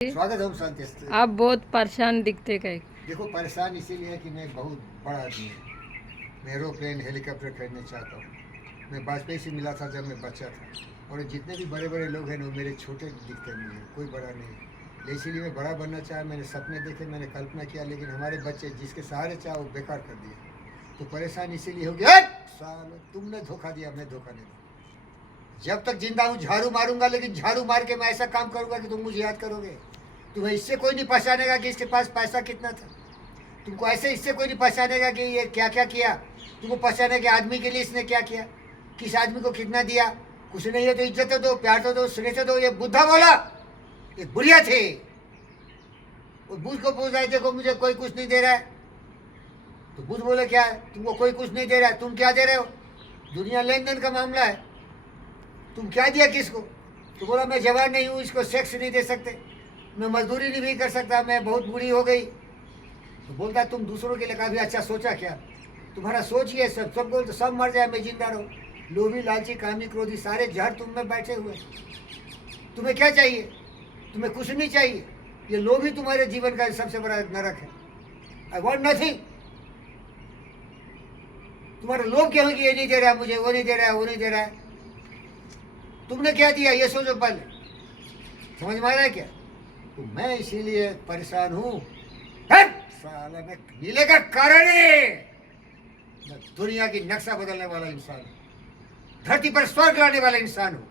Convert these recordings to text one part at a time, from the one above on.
स्वागत है हम शांति से। आप बहुत परेशान दिखते गए। देखो, परेशान इसीलिए है कि मैं बहुत बड़ा आदमी हूँ। मैं एरोप्लेन हेलीकॉप्टर खरीदना चाहता हूँ। मैं वाजपेयी से मिला था जब मैं बच्चा था, और जितने भी बड़े बड़े लोग हैं ना, मेरे छोटे दिखते हैं मुझे, कोई बड़ा नहीं। इसीलिए मैं बड़ा बनना चाहा, मैंने सपने देखे, मैंने कल्पना किया, लेकिन हमारे बच्चे जिसके सहारे चाह वो बेकार कर दिया। तो परेशान इसीलिए हो गया। साल तुमने धोखा दिया, मैं धोखा नहीं दूँ। जब तक जिंदा हूँ झाड़ू मारूंगा, लेकिन झाड़ू मार के मैं ऐसा काम करूंगा कि तुम मुझे याद करोगे। तुम्हें इससे कोई नहीं पहचानेगा कि इसके पास पैसा कितना था। तुमको ऐसे इससे कोई नहीं पहचानेगा कि ये क्या क्या किया। तुमको पहचानेगा आदमी के लिए इसने क्या किया, किस आदमी को कितना दिया। कुछ नहीं है तो इज्जत तो दो, प्यार तो दो, स्नेह तो दो। ये बुद्धा बोला, ये बुढ़िया थे। वो बुद्ध को पूछ रहे थे, देखो मुझे कोई कुछ नहीं दे रहा है। तो बुद्ध बोले क्या है, तुमको कोई कुछ नहीं दे रहा है, तुम क्या दे रहे हो। दुनिया लेन देन का मामला है, तुम क्या दिया किसको। तो बोला मैं जवान नहीं हूँ, इसको सेक्स नहीं दे सकते, मैं मजदूरी नहीं भी कर सकता, मैं बहुत बुरी हो गई। तो बोलता तुम दूसरों के लिए काफ़ी अच्छा सोचा क्या। तुम्हारा सोच ही है सबको तो सब मर जाए, मैं जिंदा रहूँ। लोभी लालची कामी क्रोधी सारे जहर तुम में बैठे हुए। तुम्हें क्या चाहिए, तुम्हें कुछ नहीं चाहिए। ये लोभ ही तुम्हारे जीवन का सबसे बड़ा नरक है। I want nothing. तुम्हारा लोभ क्या है कि ये नहीं दे रहा है मुझे, वो नहीं दे रहा है, वो नहीं दे रहा है। तुमने क्या दिया ये सोचो पहले, समझ में आ रहा है क्या। तो मैं इसीलिए परेशान हूँ। साला मैं नीले का कारण है। मैं दुनिया की नक्शा बदलने वाला इंसान हूँ, धरती पर स्वर्ग लाने वाला इंसान हूँ।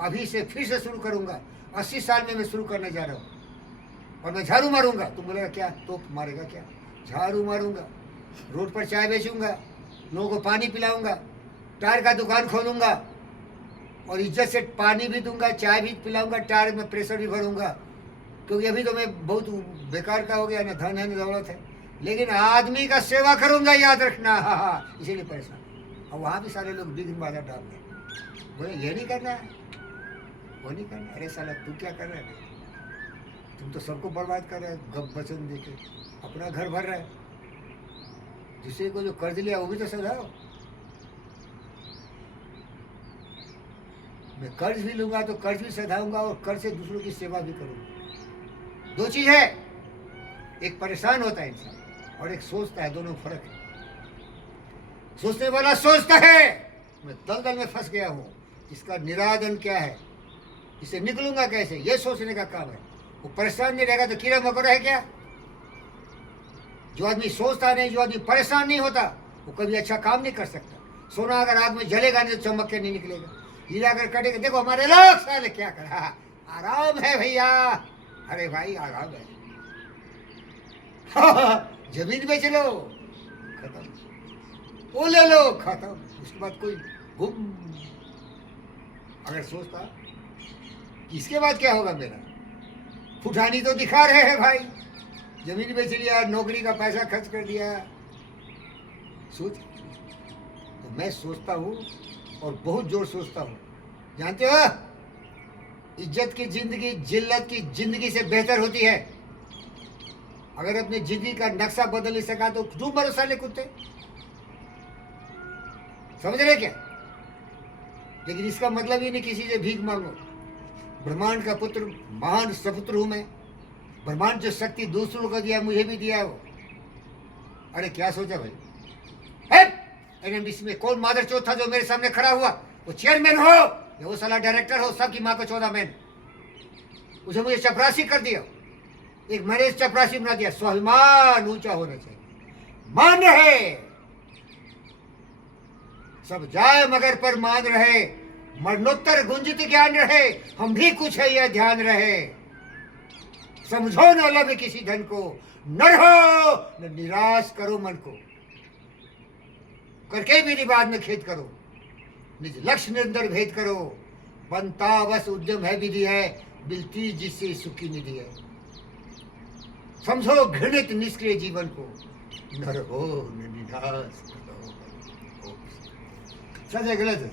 अभी से फिर से शुरू करूंगा। 80 साल में मैं शुरू करने जा रहा हूँ। और मैं झाड़ू मारूंगा। तुम बोलेगा क्या, तोप मारेगा क्या। झाड़ू मारूंगा, रोड पर चाय बेचूंगा, लोगों को पानी पिलाऊंगा, टायर का दुकान खोलूंगा, और इज्जत से पानी भी दूंगा, चाय भी पिलाऊंगा, टायर में प्रेशर भी भरूंगा। क्योंकि अभी तो मैं बहुत बेकार का हो गया, ना धन है ना दौलत है, लेकिन आदमी का सेवा करूंगा, याद रखना। हाँ, इसीलिए परेशान। और वहाँ भी सारे लोग बिघन बाधा डाल रहे, बोले ये नहीं करना है, वो नहीं करना। अरे साला तू क्या कर रहा है, तुम तो सबको बर्बाद कर रहे हो। गप वचन देके अपना घर भर रहे। दूसरे को जो कर्ज लिया वो भी तो सधाओ। मैं कर्ज भी लूंगा तो कर्ज भी सधाऊंगा, और कर्ज से दूसरों की सेवा भी करूंगा। दो चीज है, एक परेशान होता है इंसान, और एक सोचता है। दोनों फर्क है। सोचने वाला सोचता है मैं दलदल में फंस गया हूँ, इसका निरादन क्या है, इसे निकलूंगा कैसे, ये सोचने का काम है। वो परेशान नहीं रहेगा तो कीड़ा मकोड़ा है क्या। जो आदमी सोचता नहीं, जो आदमी परेशान नहीं होता, वो कभी अच्छा काम नहीं कर सकता। सोना अगर आग में जलेगा नहीं तो चमक के नहीं निकलेगा। हीरा अगर कटेगा, देखो हमारे लोग साले क्या करा, आराम है भैया। अरे भाई आराम है। जमीन बेच लो खत्म, वो ले लो खत्म, उसके बाद कोई गुम। अगर सोचता इसके बाद क्या होगा मेरा, फुटानी तो दिखा रहे हैं भाई। जमीन बेच लिया, नौकरी का पैसा खर्च कर दिया। सोच, तो मैं सोचता हूँ, और बहुत जोर सोचता हूँ। जानते हो, इज्जत की जिंदगी जिल्लत की जिंदगी से बेहतर होती है। अगर अपनी जिंदगी का नक्शा बदल नहीं सका तो क्यों भरोसा ले कुत्ते, समझ रहे क्या। लेकिन इसका मतलब ये नहीं किसी से भीख मांगो। ब्रह्मांड का पुत्र, महान सपुत्र हूं मैं। ब्रह्मांड जो शक्ति दूसरों को दिया, मुझे भी दिया वो। अरे क्या सोचा भाई, एनएमडीसी में कौन मादर चौथ था जो मेरे सामने खड़ा हुआ। वो चेयरमैन हो या वो साला डायरेक्टर हो, सबकी माँ को 14 मैन। उसे मुझे चपरासी कर दिया, एक मैंने चपरासी बना दिया। स्वाभिमान ऊंचा होना चाहिए, मान रहे सब जाए मगर पर मान रहे, मरणोत्तर गुंजित ज्ञान रहे, हम भी कुछ है यह ध्यान रहे। समझो न लब किसी धन को, न रहो न निराश करो मन को, करके भी निबाद में खेद करो, निज लक्ष्य निरंतर भेद करो। बनता बस उद्यम है विधि है, मिलती जिससे सुखी निधि है। समझो घृणित निष्क्रिय जीवन को, न रहो न निराश करो। सच है गलत है।